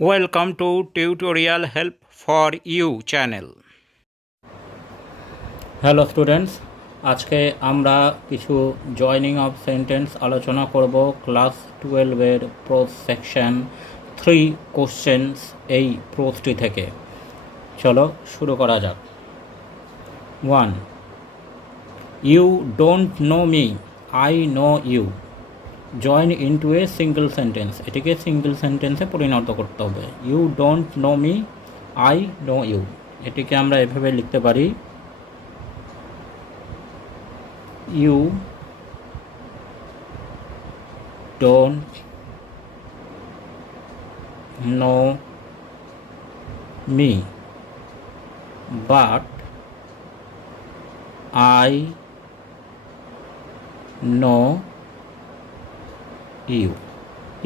Welcome to Tutorial Help for You channel. Hello students, আজকে আমরা কিছু জয়নিং অফ সেন্টেন্স আলোচনা করব ক্লাস 12-এর প্রোজ সেকশন 3 কোশ্চেন্স এই প্রোজটি থেকে। চলো শুরু করা যাক। 1. You don't know me, I know you. Join into a single sentence, এটিকে সিঙ্গল সেন্টেন্সে পরিণত করতে হবে। You don't know me, I know you. এটিকে আমরা এভাবে লিখতে পারি, you don't know me, but I know you.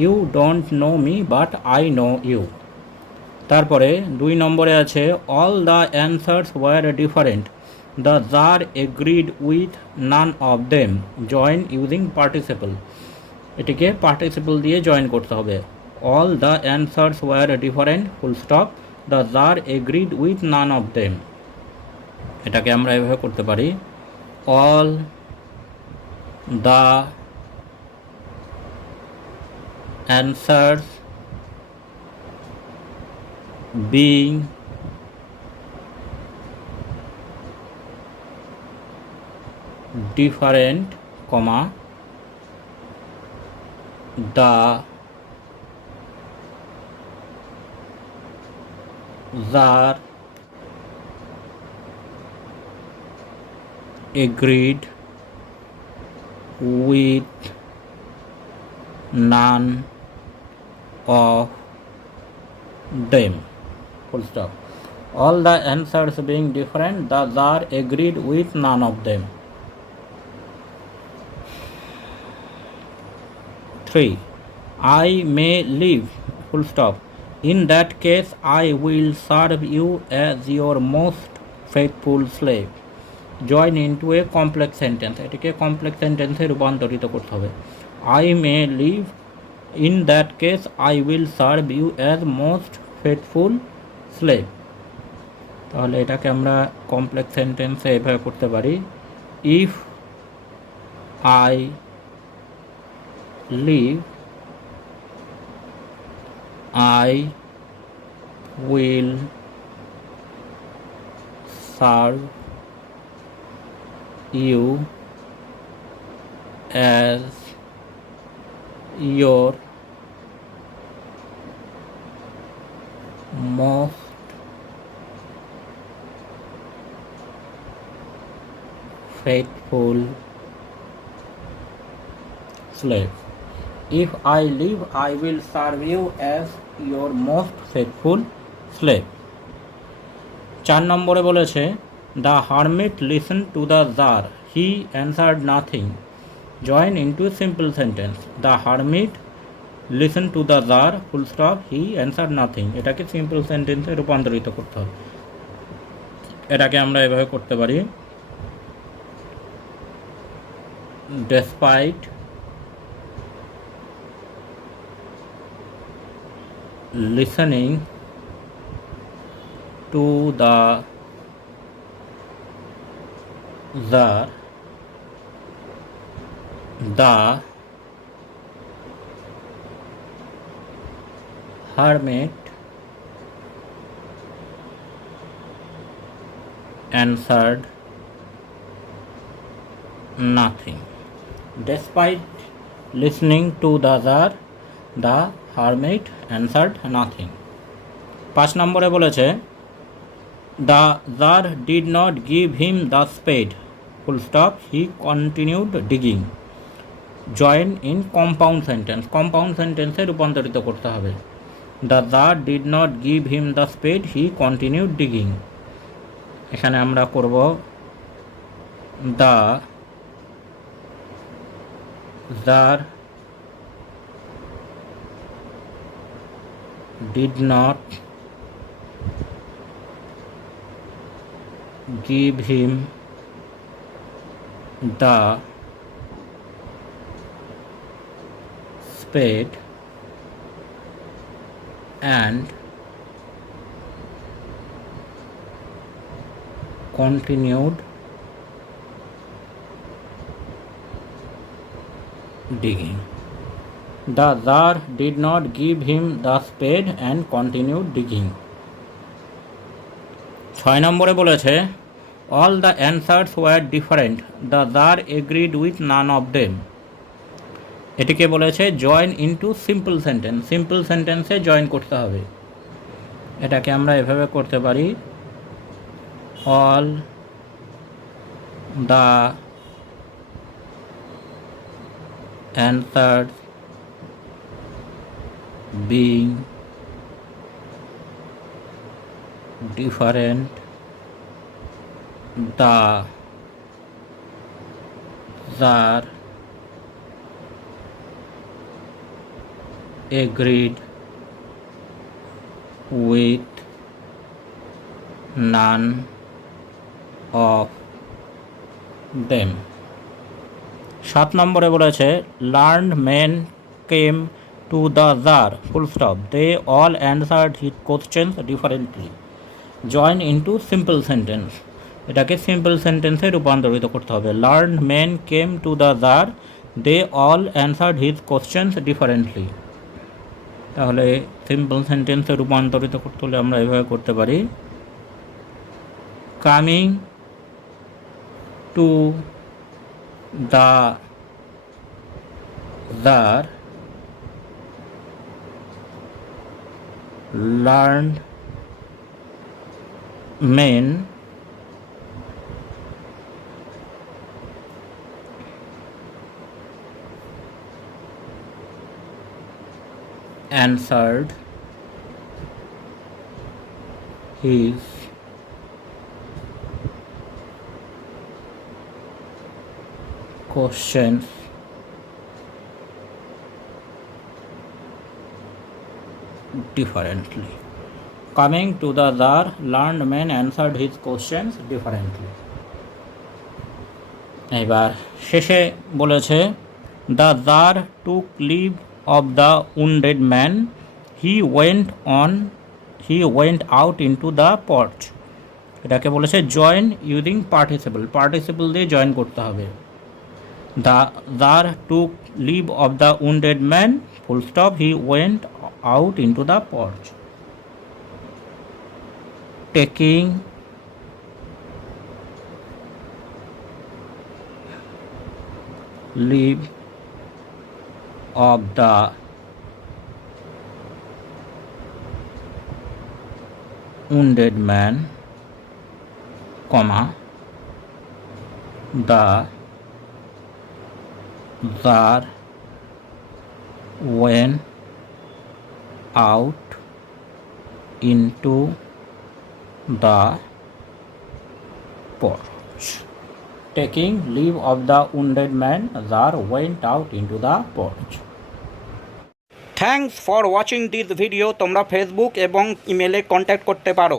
You don't know me, but I know you. তারপরে 2 নম্বরে আছে all the answers were different. The czar agreed with none of them. Join using participle. এটিকে participle দিয়ে join করতে হবে। All the answers were different, full stop. The czar agreed with none of them. এটাকে আমরা এভাবে করতে পারি, all the answers being different, comma, the czar agreed with none of them, full stop. All the answers being different, the czar agreed with none of them. 3. I may leave, full stop. In that case, I will serve you as your most faithful slave. Join into a complex sentence. এটিকে complex সেন্টেন্সে রূপান্তরিত করতে হবে। I may leave. In that case, I will serve you as most faithful slave. তাহলে এটাকে আমরা complex সেন্টেন্সে এভাবে করতে পারি, if I leave, I will serve you as your most faithful slave. If I leave, I will serve you as your most faithful slave. 4 নম্বরে বলেছে the hermit listened to the czar, he answered nothing. Join into simple sentence. The hermit listened to the czar, full stop, he answered nothing. এটাকে simple সেন্টেন্সে রূপান্তরিত করতে হবে। এটাকে আমরা এভাবে করতে পারি, despite listening to the czar, the hermit answered nothing. Despite listening to the czar, the hermit answered nothing. 5 নম্বরে বলেছে the czar did not give him the spade, full stop, he continued digging. Join in compound sentence. compound sentence এ রূপান্তরিত করতে হবে। the czar did not give him the spade, he continued digging. এখানে আমরা করব the czar did not give him the spade and continued digging. The Tsar did not give him the spade and continued digging. 6 নম্বরে বলেছে all the answers were different. The Tsar agreed with none of them. এটিকে বলেছে join into simple sentence. Simple সেন্টেন্সে join করতে হবে। এটাকে আমরা এভাবে করতে পারি all the answers being different, the Tsar agreed with none of them. 7 নম্বরে বলেছে learned men came to the Tsar full stop. They all answered his questions differently. Join into simple sentence. এটাকে সিম্পল সেন্টেন্সে রূপান্তরিত করতে হবে। learned men came to the Tsar. They all answered his questions differently. তাহলে simple সেন্টেন্সে রূপান্তরিত করতে হলে আমরা এভাবে করতে পারি coming to the Tsar learned men answered his questions differently. Coming to the Tsar, learned men answered his questions differently. এবার শেষে বলেছে the Tsar took leave of the wounded man. He went out into the porch. এটাকে বলেছে join using participle. Participle দিয়ে join করতে হবে। The Tsar took leave of the wounded man. Full stop. He went out into the porch. Taking leave of the wounded man, comma, the Tsar went out into the porch. Taking leave of the wounded man, Tsar went out into the porch. Thanks for watching this video. তোমরা Facebook এবং ইমেলে contact করতে পারো।